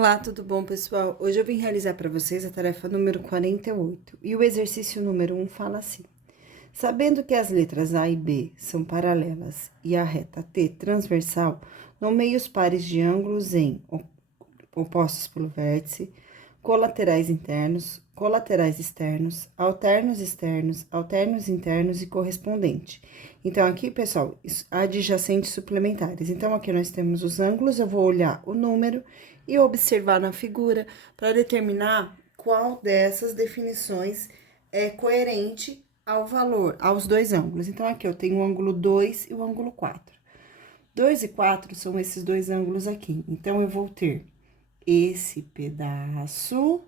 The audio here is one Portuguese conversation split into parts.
Olá, tudo bom, pessoal? Hoje eu vim realizar para vocês a tarefa número 48 e o exercício número 1 fala assim: sabendo que as letras A e B são paralelas e a reta T transversal, nomeie os pares de ângulos em opostos pelo vértice, colaterais internos, colaterais externos, alternos externos, alternos internos e correspondente. Então, aqui, pessoal, adjacentes suplementares. Então, aqui nós temos os ângulos, eu vou olhar o número e observar na figura para determinar qual dessas definições é coerente ao valor, aos dois ângulos. Então, aqui eu tenho o ângulo 2 e o ângulo 4. 2 e 4 são esses dois ângulos aqui. Então, eu vou ter esse pedaço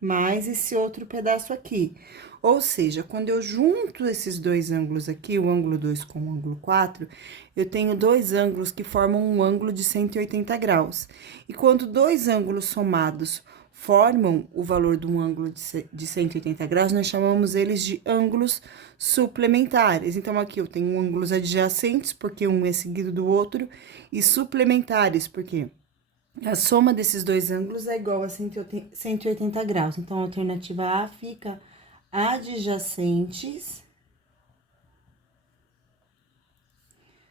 mais esse outro pedaço aqui. Ou seja, quando eu junto esses dois ângulos aqui, o ângulo 2 com o ângulo 4, eu tenho dois ângulos que formam um ângulo de 180 graus. E quando dois ângulos somados formam o valor de um ângulo de 180 graus, nós chamamos eles de ângulos suplementares. Então, aqui eu tenho ângulos adjacentes, porque um é seguido do outro, e suplementares, porque a soma desses dois ângulos é igual a 180 graus. Então, a alternativa A fica adjacentes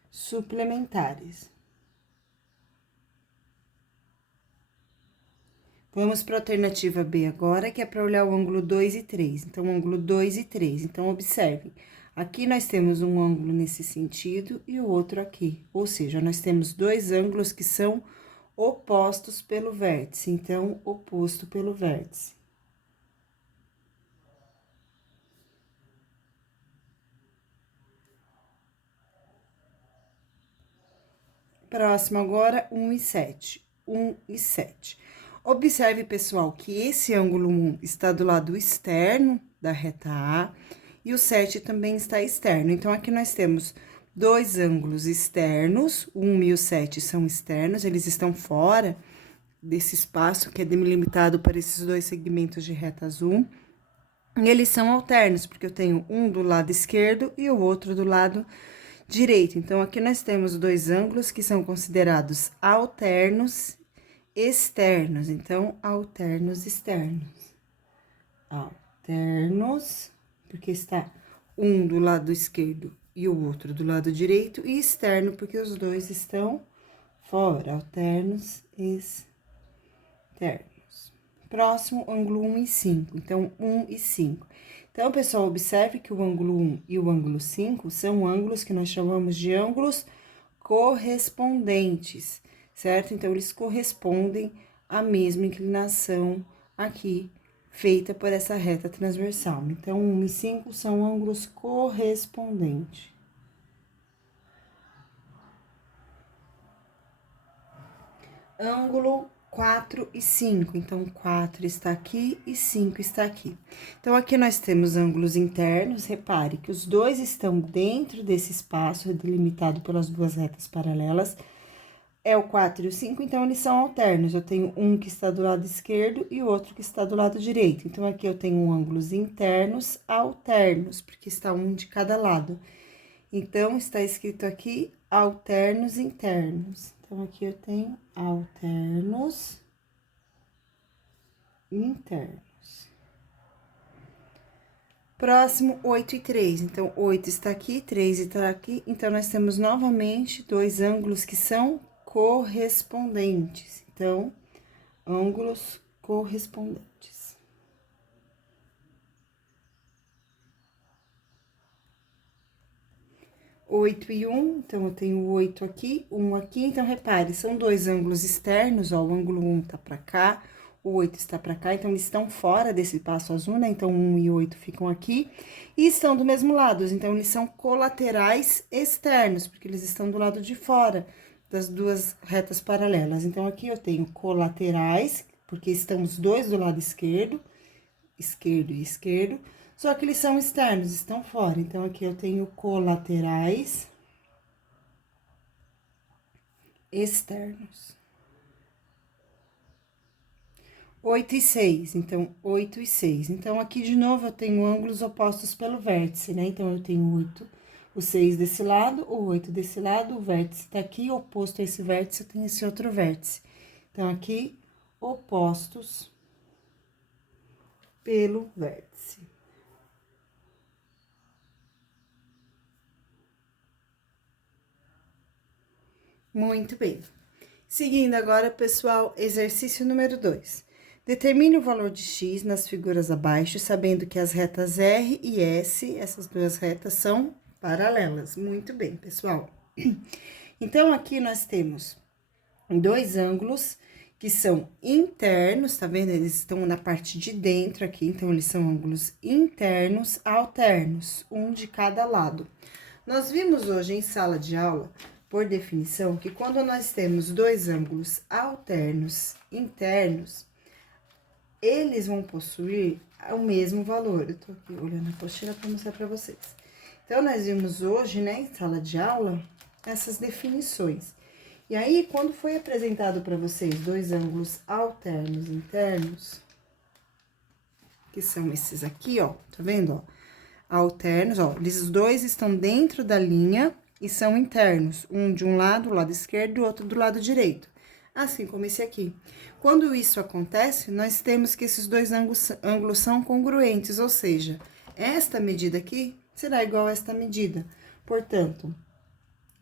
suplementares. Vamos para a alternativa B agora, que é para olhar o ângulo 2 e 3. Então, ângulo 2 e 3. Então, observe. Aqui nós temos um ângulo nesse sentido e o outro aqui. Ou seja, nós temos dois ângulos que são opostos pelo vértice, então, oposto pelo vértice. Próximo agora, 1 e 7. 1 e 7. Observe, pessoal, que esse ângulo 1 está do lado externo da reta A e o 7 também está externo. Então, aqui nós temos dois ângulos externos, o 1 e o 7 são externos, eles estão fora desse espaço que é delimitado para esses dois segmentos de reta azul. E eles são alternos, porque eu tenho um do lado esquerdo e o outro do lado direito. Então, aqui nós temos dois ângulos que são considerados alternos externos. Então, alternos externos. Alternos, porque está um do lado esquerdo e o outro do lado direito, e externo, porque os dois estão fora. Alternos externos. Próximo, ângulo 1 e 5. Então, 1 e 5. Então, pessoal, observe que o ângulo 1 e o ângulo 5 são ângulos que nós chamamos de ângulos correspondentes, certo? Então, eles correspondem à mesma inclinação aqui, feita por essa reta transversal. Então, 1 e 5 são ângulos correspondentes. Ângulo 4 e 5. Então, 4 está aqui e 5 está aqui. Então, aqui nós temos ângulos internos. Repare que os dois estão dentro desse espaço delimitado pelas duas retas paralelas. É o 4 e o 5, então, eles são alternos. Eu tenho um que está do lado esquerdo e o outro que está do lado direito. Então, aqui eu tenho ângulos internos alternos, porque está um de cada lado. Então, está escrito aqui alternos internos. Então, aqui eu tenho alternos internos. Próximo, 8 e 3. Então, 8 está aqui, 3 está aqui. Então, nós temos novamente dois ângulos que são correspondentes. Então, ângulos correspondentes. 8 e 1, então, eu tenho 8 aqui, 1 aqui. Então, repare, são dois ângulos externos, ó, o ângulo 1 tá pra cá, o 8 está pra cá, então, eles estão fora desse espaço azul, né? Então, 1 e 8 ficam aqui, e estão do mesmo lado, então, eles são colaterais externos, porque eles estão do lado de fora das duas retas paralelas. Então, aqui eu tenho colaterais, porque estão os dois do lado esquerdo, esquerdo e esquerdo, só que eles são externos, estão fora. Então, aqui eu tenho colaterais externos. 8 e 6, então, 8 e 6. Então, aqui, de novo, eu tenho ângulos opostos pelo vértice, né? Então, eu tenho 8, o 6 desse lado, o 8 desse lado, o vértice tá aqui, oposto a esse vértice, eu tenho esse outro vértice. Então, aqui, opostos pelo vértice. Muito bem. Seguindo agora, pessoal, exercício número 2. Determine o valor de x nas figuras abaixo, sabendo que as retas R e S, essas duas retas, são paralelas. Muito bem, pessoal. Então, aqui nós temos dois ângulos que são internos, tá vendo? Eles estão na parte de dentro aqui, então eles são ângulos internos alternos, um de cada lado. Nós vimos hoje em sala de aula, por definição, que quando nós temos dois ângulos alternos internos, eles vão possuir o mesmo valor. Eu tô aqui olhando a apostila para mostrar para vocês. Então, nós vimos hoje, né, em sala de aula, essas definições. E aí, quando foi apresentado para vocês dois ângulos alternos internos, que são esses aqui, ó, tá vendo, ó? Alternos, ó, eles dois estão dentro da linha e são internos, um de um lado, do lado esquerdo, e o outro do lado direito. Assim como esse aqui. Quando isso acontece, nós temos que esses dois ângulos são congruentes, ou seja, esta medida aqui será igual a esta medida. Portanto,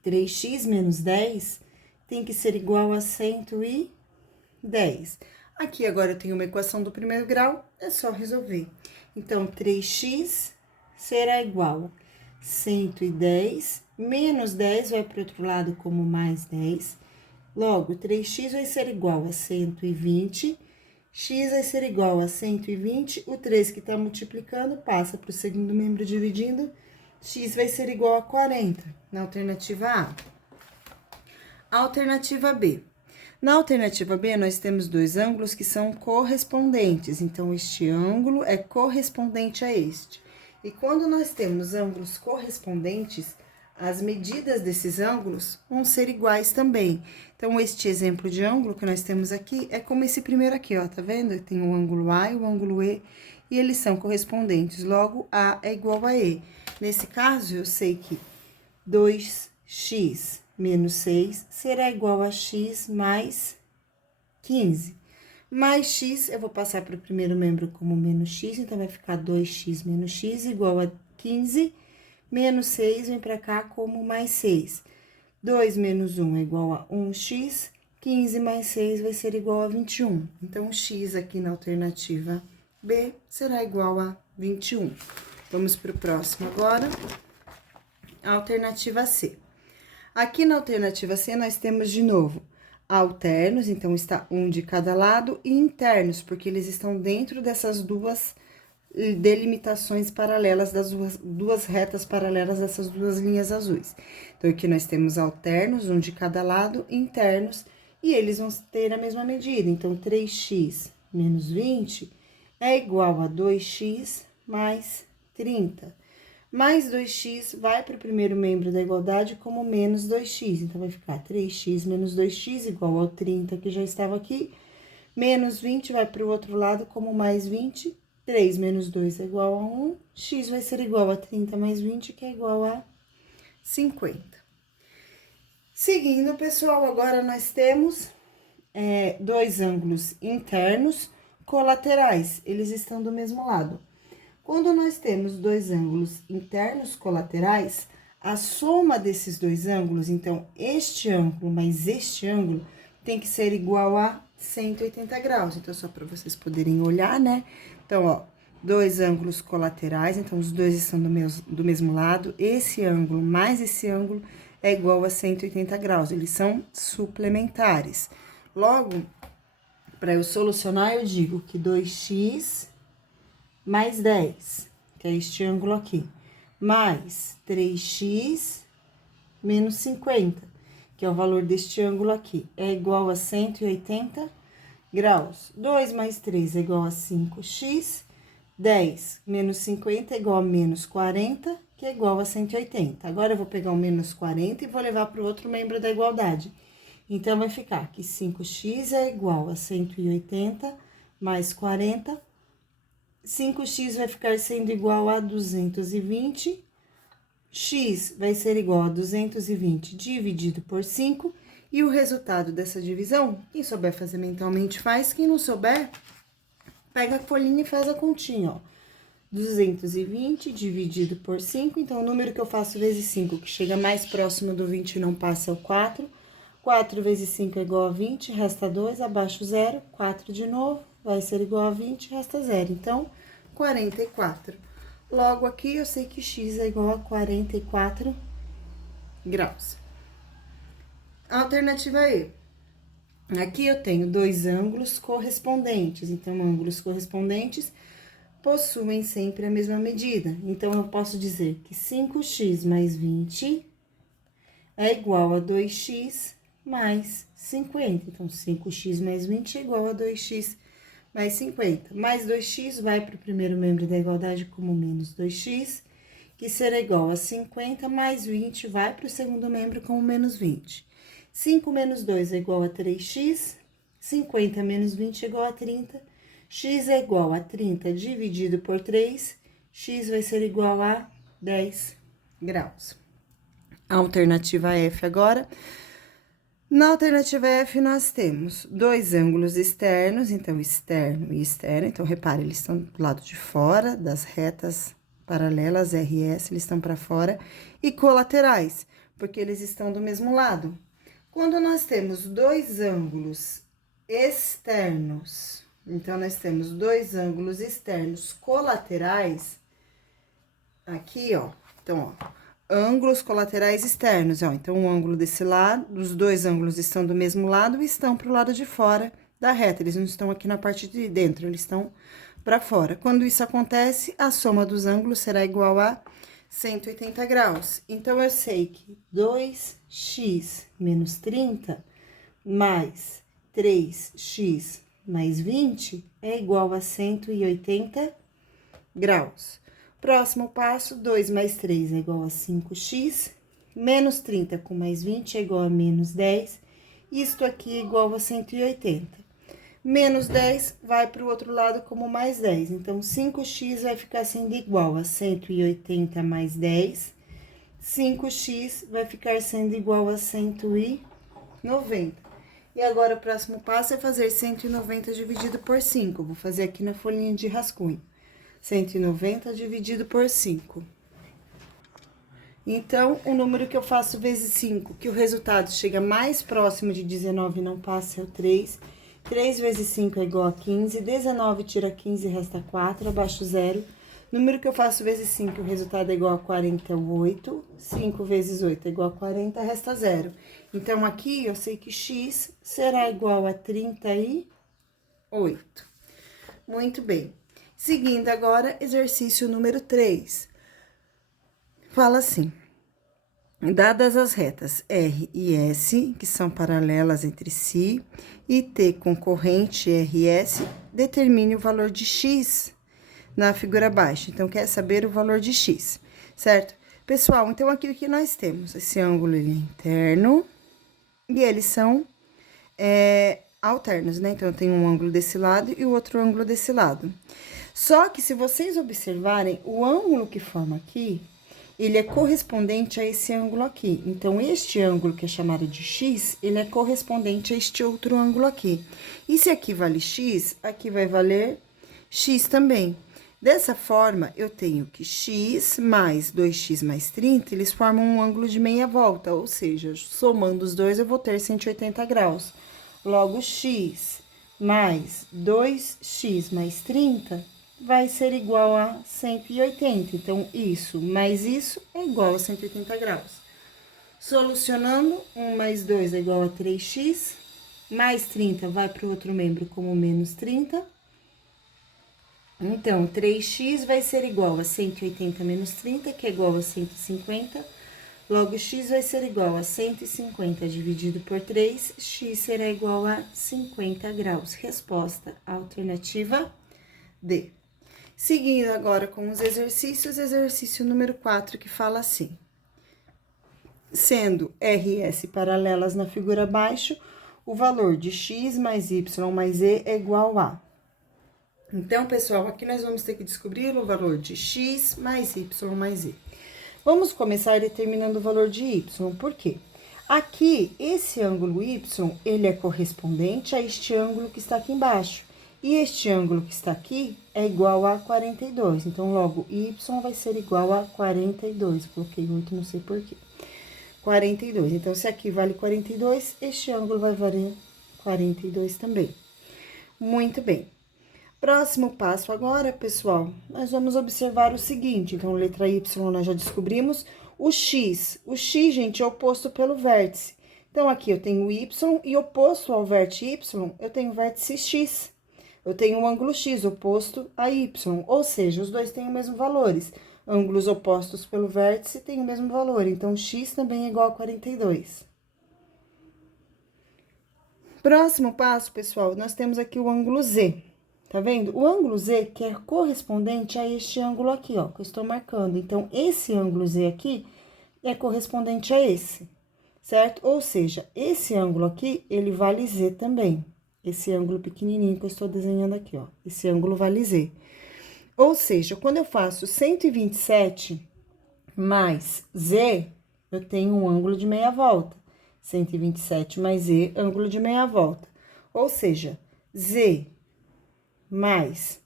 3x menos 10 tem que ser igual a 110. Aqui agora eu tenho uma equação do primeiro grau, é só resolver. Então, 3x será igual a 110, menos 10 vai para o outro lado como mais 10. Logo, 3x vai ser igual a 120, x vai ser igual a 120, o 3 que está multiplicando passa para o segundo membro dividindo, x vai ser igual a 40, na alternativa A. Alternativa B. Na alternativa B, nós temos dois ângulos que são correspondentes, então, este ângulo é correspondente a este. E quando nós temos ângulos correspondentes, as medidas desses ângulos vão ser iguais também. Então, este exemplo de ângulo que nós temos aqui é como esse primeiro aqui, ó, tá vendo? Tem o ângulo A e o ângulo E, e eles são correspondentes, logo, A é igual a E. Nesse caso, eu sei que 2x menos 6 será igual a x mais 15. Mais x, eu vou passar para o primeiro membro como menos x, então vai ficar 2x menos x igual a 15, menos 6 vem para cá como mais 6. 2 menos 1 é igual a 1x, 15 mais 6 vai ser igual a 21. Então, x aqui na alternativa B será igual a 21. Vamos para o próximo agora, alternativa C. Aqui na alternativa C, nós temos de novo alternos, então está um de cada lado, e internos, porque eles estão dentro dessas duas delimitações paralelas, das duas retas paralelas dessas duas linhas azuis. Então, aqui nós temos alternos, um de cada lado, internos, e eles vão ter a mesma medida. Então, 3x menos 20 é igual a 2x mais 30. Mais 2x vai para o primeiro membro da igualdade como menos 2x. Então, vai ficar 3x menos 2x igual ao 30, que já estava aqui. Menos 20 vai para o outro lado como mais 20. 3 menos 2 é igual a 1. X vai ser igual a 30 mais 20, que é igual a 50. Seguindo, pessoal, agora nós temos dois ângulos internos colaterais. Eles estão do mesmo lado. Quando nós temos dois ângulos internos colaterais, a soma desses dois ângulos, então, este ângulo mais este ângulo, tem que ser igual a 180 graus. Então, só para vocês poderem olhar, né? Então, ó, dois ângulos colaterais, então, os dois estão do mesmo lado. Esse ângulo mais esse ângulo é igual a 180 graus. Eles são suplementares. Logo, para eu solucionar, eu digo que 2x mais 10, que é este ângulo aqui, mais 3x menos 50, que é o valor deste ângulo aqui, é igual a 180 graus. 2 mais 3 é igual a 5x, 10 menos 50 é igual a menos 40, que é igual a 180. Agora, eu vou pegar o menos 40 e vou levar para o outro membro da igualdade. Então, vai ficar que 5x é igual a 180 mais 40, 5x vai ficar sendo igual a 220, x vai ser igual a 220 dividido por 5, E o resultado dessa divisão, quem souber fazer mentalmente faz, quem não souber, pega a folhinha e faz a continha, ó. 220 dividido por 5, então o número que eu faço vezes 5, que chega mais próximo do 20 e não passa, é o 4. 4 vezes 5 é igual a 20, resta 2, abaixo 0, 4 de novo, vai ser igual a 20, resta 0. Então, 44. Logo aqui, eu sei que x é igual a 44 graus. Alternativa E. Aqui eu tenho dois ângulos correspondentes, então, ângulos correspondentes possuem sempre a mesma medida. Então, eu posso dizer que 5x mais 20 é igual a 2x mais 50. Então, 5x mais 20 é igual a 2x mais 50. Mais 2x vai para o primeiro membro da igualdade como menos 2x, que será igual a 50, mais 20 vai para o segundo membro como menos 20. 5 menos 2 é igual a 3x, 50 menos 20 é igual a 30, x é igual a 30 dividido por 3, x vai ser igual a 10 graus. Alternativa F agora. Na alternativa F, nós temos dois ângulos externos, então, externo e externo. Então, repare, eles estão do lado de fora das retas paralelas RS, eles estão para fora. E colaterais, porque eles estão do mesmo lado. Quando nós temos dois ângulos externos, então, nós temos dois ângulos externos colaterais, aqui, ó, então, ó, ângulos colaterais externos, ó, então, o ângulo desse lado, os dois ângulos estão do mesmo lado e estão pro lado de fora da reta, eles não estão aqui na parte de dentro, eles estão para fora. Quando isso acontece, a soma dos ângulos será igual a 180 graus. Então, eu sei que 2x menos 30 mais 3x mais 20 é igual a 180 graus. Próximo passo, 2 mais 3 é igual a 5x, menos 30 com mais 20 é igual a menos 10, isto aqui é igual a 180. Menos 10 vai para o outro lado como mais 10, então, 5x vai ficar sendo igual a 180 mais 10, 5x vai ficar sendo igual a 190. E agora, o próximo passo é fazer 190 dividido por 5, vou fazer aqui na folhinha de rascunho. 190 dividido por 5. Então, o número que eu faço vezes 5, que o resultado chega mais próximo de 19 e não passa, é o 3. 3 vezes 5 é igual a 15. 19 tira 15, resta 4, abaixo 0. Número que eu faço vezes 5, o resultado é igual a 48. 5 vezes 8 é igual a 40, resta 0. Então, aqui, eu sei que x será igual a 38. Muito bem. Seguindo agora, exercício número 3. Fala assim: dadas as retas R e S, que são paralelas entre si, e T concorrente RS, determine o valor de X na figura abaixo. Então, quer saber o valor de X, certo? Pessoal, então, aqui o que nós temos? Esse ângulo, ele é interno, e eles são alternos, né? Então, eu tenho um ângulo desse lado e o outro ângulo desse lado. Só que, se vocês observarem, o ângulo que forma aqui, ele é correspondente a esse ângulo aqui. Então, este ângulo, que é chamado de x, ele é correspondente a este outro ângulo aqui. E se aqui vale x, aqui vai valer x também. Dessa forma, eu tenho que x mais 2x mais 30, eles formam um ângulo de meia volta, ou seja, somando os dois, eu vou ter 180 graus. Logo, x mais 2x mais 30 vai ser igual a 180. Então, isso mais isso é igual a 180 graus. Solucionando, 1 mais 2 é igual a 3x, mais 30 vai para o outro membro como menos 30. Então, 3x vai ser igual a 180 menos 30, que é igual a 150. Logo, x vai ser igual a 150 dividido por 3, x será igual a 50 graus. Resposta alternativa D. Seguindo agora com os exercícios, exercício número 4, que fala assim: sendo R e S paralelas na figura abaixo, o valor de x mais y mais z é igual a... Então, pessoal, aqui nós vamos ter que descobrir o valor de x mais y mais z. Vamos começar determinando o valor de y, por quê? Aqui, esse ângulo Y, ele é correspondente a este ângulo que está aqui embaixo. E este ângulo que está aqui é igual a 42. Então, logo, Y vai ser igual a 42. Coloquei 8, não sei por quê. 42. Então, se aqui vale 42, este ângulo vai valer 42 também. Muito bem. Próximo passo agora, pessoal, nós vamos observar o seguinte. Então, letra Y nós já descobrimos. O X, gente, é oposto pelo vértice. Então, aqui eu tenho Y e oposto ao vértice Y, eu tenho o vértice X. Eu tenho o ângulo X oposto a Y, ou seja, os dois têm os mesmos valores. Ângulos opostos pelo vértice têm o mesmo valor, então X também é igual a 42. Próximo passo, pessoal, nós temos aqui o ângulo Z. Tá vendo? O ângulo Z que é correspondente a este ângulo aqui, ó, que eu estou marcando. Então, esse ângulo Z aqui é correspondente a esse, certo? Ou seja, esse ângulo aqui, ele vale Z também. Esse ângulo pequenininho que eu estou desenhando aqui, ó. Esse ângulo vale Z. Ou seja, quando eu faço 127 mais Z, eu tenho um ângulo de meia volta. 127 mais Z, ângulo de meia volta. Ou seja, Z mais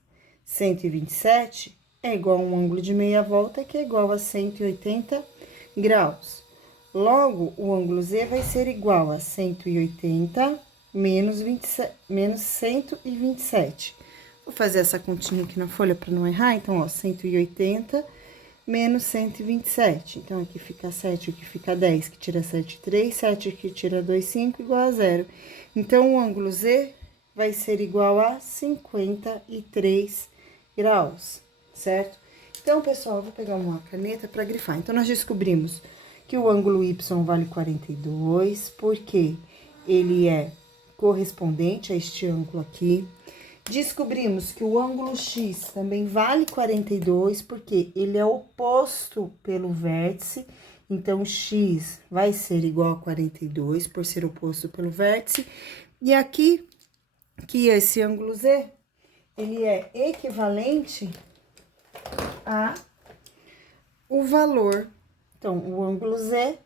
127 é igual a um ângulo de meia volta, que é igual a 180 graus. Logo, o ângulo Z vai ser igual a 180 menos 127. Vou fazer essa continha aqui na folha para não errar. Então, ó, 180 menos 127. Então, aqui fica 7, aqui fica 10, que tira 7, 3. 7 aqui tira 2, 5, igual a 0. Então, o ângulo Z vai ser igual a 53 graus, certo? Então, pessoal, eu vou pegar uma caneta para grifar. Então, nós descobrimos que o ângulo Y vale 42, porque ele é correspondente a este ângulo aqui. Descobrimos que o ângulo X também vale 42, porque ele é oposto pelo vértice. Então, X vai ser igual a 42, por ser oposto pelo vértice. E aqui, que esse ângulo Z, ele é equivalente a o valor. Então, o ângulo Z,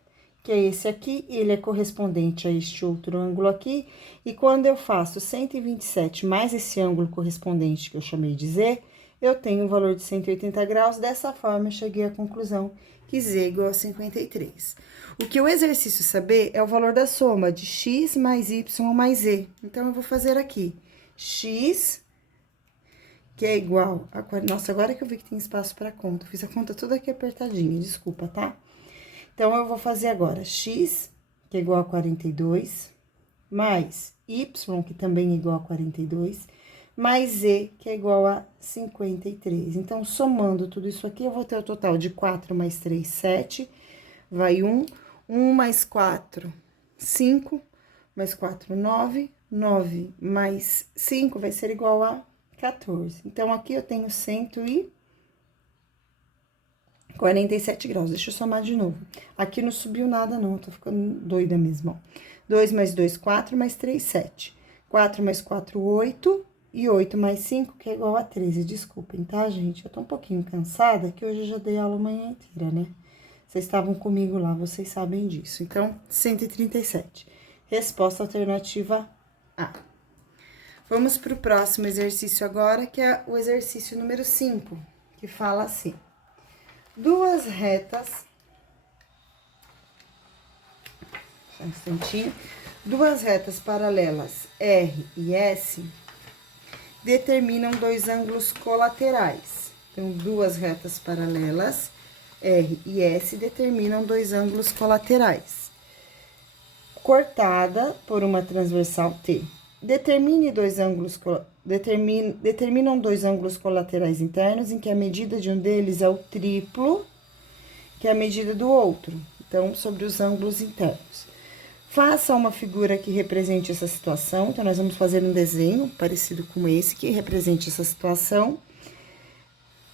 que é esse aqui, ele é correspondente a este outro ângulo aqui. E quando eu faço 127 mais esse ângulo correspondente que eu chamei de Z, eu tenho o valor de 180 graus. Dessa forma, eu cheguei à conclusão que Z é igual a 53. O que o exercício saber é o valor da soma de X mais Y mais Z. Então, eu vou fazer aqui X, que é igual a... Nossa, agora que eu vi que tem espaço para conta. Eu fiz a conta toda aqui apertadinha, desculpa, tá? Então, eu vou fazer agora X, que é igual a 42, mais Y, que também é igual a 42, mais Z, que é igual a 53. Então, somando tudo isso aqui, eu vou ter o total de 4 mais 3, 7, vai 1, 1 mais 4, 5, mais 4, 9, 9 mais 5 vai ser igual a 14. Então, aqui eu tenho 147 graus. Deixa eu somar de novo. Aqui não subiu nada, não. Tô ficando doida mesmo, ó. 2 mais 2, 4, mais 3, 7. 4 mais 4, 8. E 8 mais 5, que é igual a 13. Desculpem, tá, gente? Eu tô um pouquinho cansada, que hoje eu já dei aula a manhã inteira, né? Vocês estavam comigo lá, vocês sabem disso. Então, 137. Resposta alternativa A. Vamos para o próximo exercício agora, que é o exercício número 5, que fala assim: duas retas, só um instantinho, duas retas paralelas R e S determinam dois ângulos colaterais. Então, duas retas paralelas R e S determinam dois ângulos colaterais, cortada por uma transversal T. Determinam dois ângulos colaterais internos em que a medida de um deles é o triplo que é a medida do outro. Então, sobre os ângulos internos. Faça uma figura que represente essa situação. Então, nós vamos fazer um desenho parecido com esse, que represente essa situação.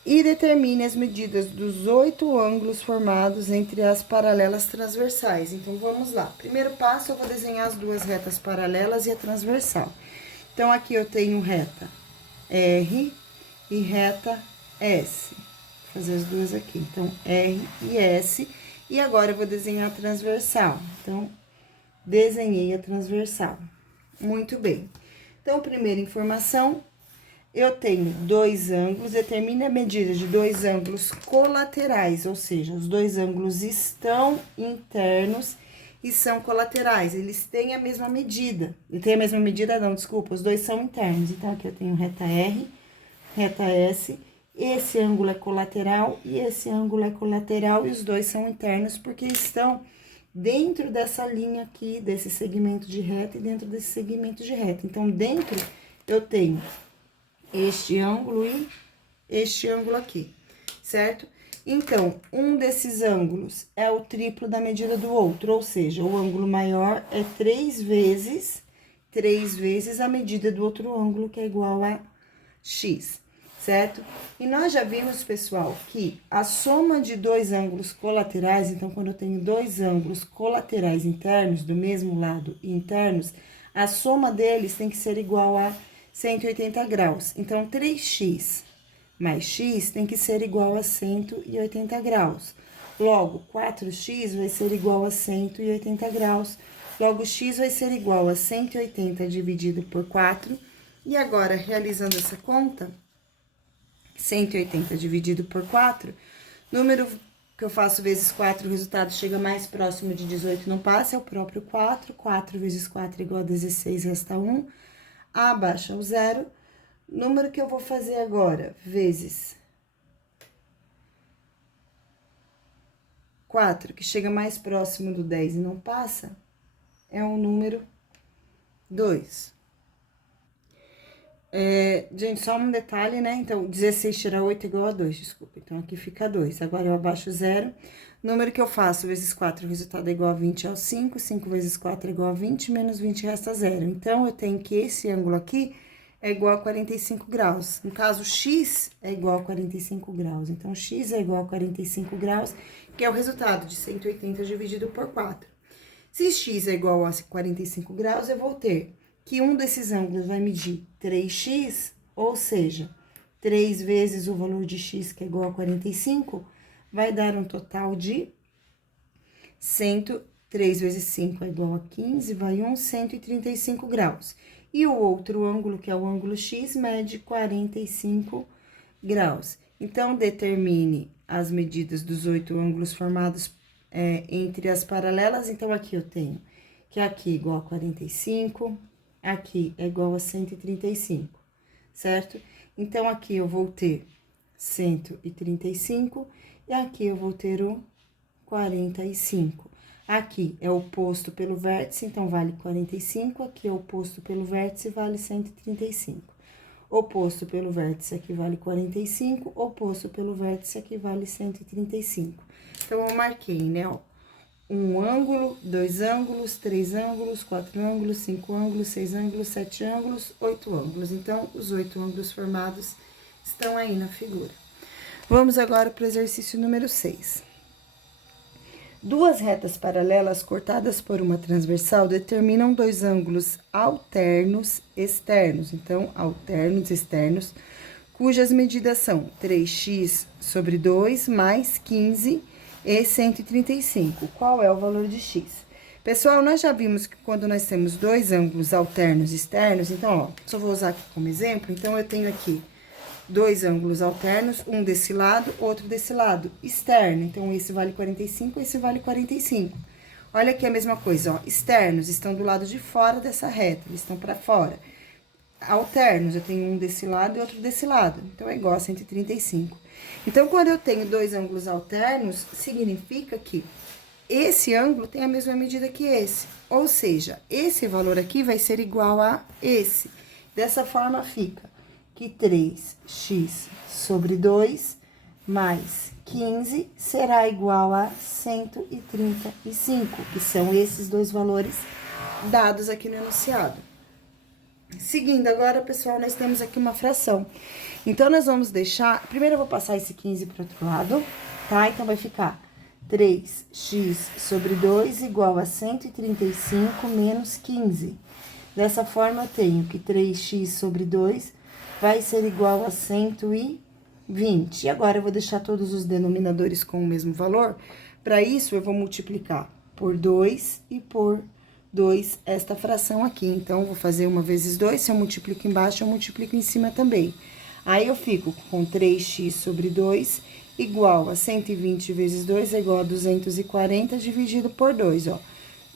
E determine as medidas dos 8 ângulos formados entre as paralelas transversais. Então, vamos lá. Primeiro passo, eu vou desenhar as duas retas paralelas e a transversal. Então, aqui eu tenho reta R e reta S. Vou fazer as duas aqui. Então, R e S. E agora, eu vou desenhar a transversal. Então, desenhei a transversal. Muito bem. Então, primeira informação, eu tenho dois ângulos, determine a medida de dois ângulos colaterais, ou seja, os dois ângulos estão internos e são colaterais, eles têm a mesma medida. E tem a mesma medida, não, desculpa, os dois são internos. Então, aqui eu tenho reta R, reta S, esse ângulo é colateral e esse ângulo é colateral, e os dois são internos porque estão dentro dessa linha aqui, desse segmento de reta e dentro desse segmento de reta. Então, dentro eu tenho este ângulo e este ângulo aqui, certo? Então, um desses ângulos é o triplo da medida do outro, ou seja, o ângulo maior é 3 vezes a medida do outro ângulo, que é igual a x, certo? E nós já vimos, pessoal, que a soma de dois ângulos colaterais, então, quando eu tenho dois ângulos colaterais internos, do mesmo lado e internos, a soma deles tem que ser igual a 180 graus. Então, 3x mais x tem que ser igual a 180 graus. Logo, 4x vai ser igual a 180 graus. Logo, x vai ser igual a 180 dividido por 4. E agora, realizando essa conta, 180 dividido por 4, número que eu faço vezes 4, o resultado chega mais próximo de 18, não passa, é o próprio 4. 4 vezes 4 é igual a 16, resta 1. A baixa o zero. Número que eu vou fazer agora, vezes 4, que chega mais próximo do 10 e não passa, é o número 2. Gente, só um detalhe, né? Então, 16 tirar 8 é igual a 2, desculpa. Então, aqui fica 2. Agora, eu abaixo zero. Número que eu faço vezes 4, o resultado é igual a 20, é o 5. 5 vezes 4 é igual a 20, menos 20 resta 0. Então, eu tenho que esse ângulo aqui é igual a 45 graus. No caso, x é igual a 45 graus. Então, x é igual a 45 graus, que é o resultado de 180 dividido por 4. Se x é igual a 45 graus, eu vou ter que um desses ângulos vai medir 3x, ou seja, 3 vezes o valor de x, que é igual a 45, vai dar um total de 3 vezes 5 é igual a 15, vai 135 graus. E o outro ângulo, que é o ângulo x, mede 45 graus. Então, determine as medidas dos 8 ângulos formados entre as paralelas. Então, aqui eu tenho que aqui é igual a 45, aqui é igual a 135, certo? Então, aqui eu vou ter 135 e aqui eu vou ter o 45. Aqui é o oposto pelo vértice, então vale 45. Aqui é o oposto pelo vértice, vale 135. Oposto pelo vértice aqui vale 45, oposto pelo vértice aqui vale 135. Então, eu marquei, né, ó, um ângulo, 2 ângulos, 3 ângulos, 4 ângulos, 5 ângulos, 6 ângulos, 7 ângulos, 8 ângulos. Então, os 8 ângulos formados estão aí na figura. Vamos agora para o exercício número 6. Duas retas paralelas cortadas por uma transversal determinam dois ângulos alternos externos. Então, alternos externos, cujas medidas são 3x sobre 2 mais 15 e 135. Qual é o valor de x? Pessoal, nós já vimos que quando nós temos dois ângulos alternos externos, então, ó, só vou usar aqui como exemplo. Então, eu tenho aqui dois ângulos alternos, um desse lado, outro desse lado, externo. Então, esse vale 45, esse vale 45. Olha aqui a mesma coisa, ó, externos estão do lado de fora dessa reta, eles estão para fora. Alternos, eu tenho um desse lado e outro desse lado, então é igual a 135. Então, quando eu tenho dois ângulos alternos, significa que esse ângulo tem a mesma medida que esse, ou seja, esse valor aqui vai ser igual a esse. Dessa forma, fica que 3x sobre 2 mais 15 será igual a 135, que são esses dois valores dados aqui no enunciado. Seguindo agora, pessoal, nós temos aqui uma fração. Então, nós vamos deixar... Primeiro, eu vou passar esse 15 para o outro lado, tá? Então, vai ficar 3x sobre 2 igual a 135 menos 15. Dessa forma, eu tenho que 3x sobre 2 vai ser igual a 120. E agora, eu vou deixar todos os denominadores com o mesmo valor. Para isso, eu vou multiplicar por 2 e por 2 esta fração aqui. Então, vou fazer 1 vezes 2, se eu multiplico embaixo, eu multiplico em cima também. Aí, eu fico com 3x sobre 2 igual a 120 vezes 2 é igual a 240 dividido por 2, ó.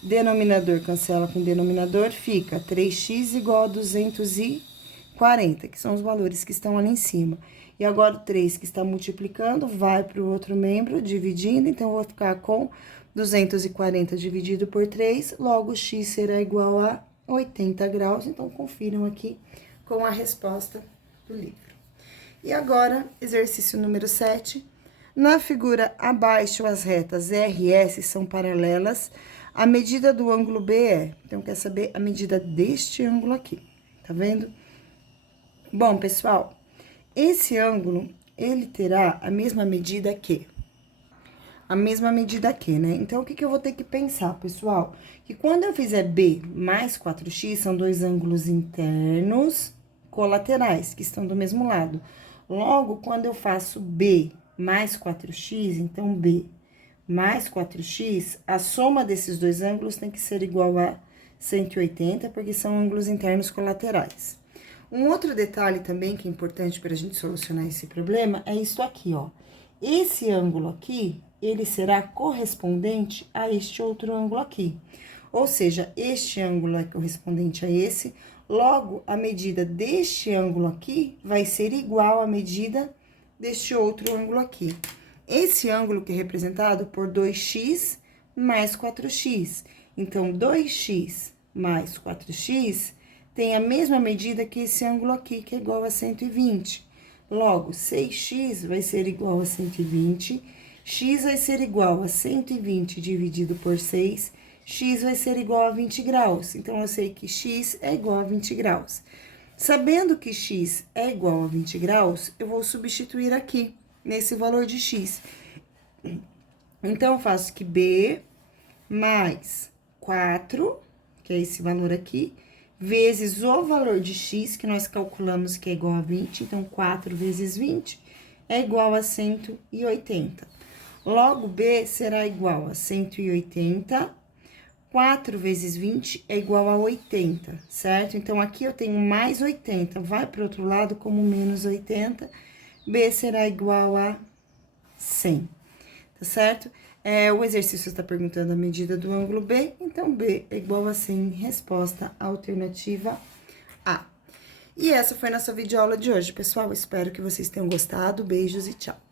Denominador cancela com denominador, fica 3x igual a 240, que são os valores que estão ali em cima. E agora, o 3 que está multiplicando vai para o outro membro, dividindo, então, eu vou ficar com 240 dividido por 3, logo, x será igual a 80 graus. Então, confiram aqui com a resposta do livro. E agora, exercício número 7. Na figura abaixo, as retas R e S são paralelas. A medida do ângulo B é... Então, quer saber a medida deste ângulo aqui, tá vendo? Bom, pessoal, esse ângulo, ele terá a mesma medida que... né? Então, o que eu vou ter que pensar, pessoal? Que quando eu fizer B mais 4x, são dois ângulos internos colaterais, que estão do mesmo lado. Logo, quando eu faço B mais 4x, então, B mais 4x, a soma desses dois ângulos tem que ser igual a 180, porque são ângulos internos colaterais. Um outro detalhe também que é importante para a gente solucionar esse problema é isso aqui, ó. Esse ângulo aqui, ele será correspondente a este outro ângulo aqui. Ou seja, este ângulo é correspondente a esse, logo, a medida deste ângulo aqui vai ser igual à medida deste outro ângulo aqui. Esse ângulo que é representado por 2x mais 4x. Então, 2x mais 4x tem a mesma medida que esse ângulo aqui, que é igual a 120. Logo, 6x vai ser igual a 120, x vai ser igual a 120 dividido por 6, x vai ser igual a 20 graus. Então, eu sei que x é igual a 20 graus. Sabendo que x é igual a 20 graus, eu vou substituir aqui, nesse valor de x. Então, eu faço que B mais 4, que é esse valor aqui, vezes o valor de x, que nós calculamos que é igual a 20, então, 4 vezes 20 é igual a 180. Logo, B será igual a 180, 4 vezes 20 é igual a 80, certo? Então, aqui eu tenho mais 80, vai para o outro lado como menos 80, B será igual a 100, tá certo? O exercício está perguntando a medida do ângulo B, então, B é igual a 100, resposta alternativa A. E essa foi nossa videoaula de hoje, pessoal. Espero que vocês tenham gostado. Beijos e tchau!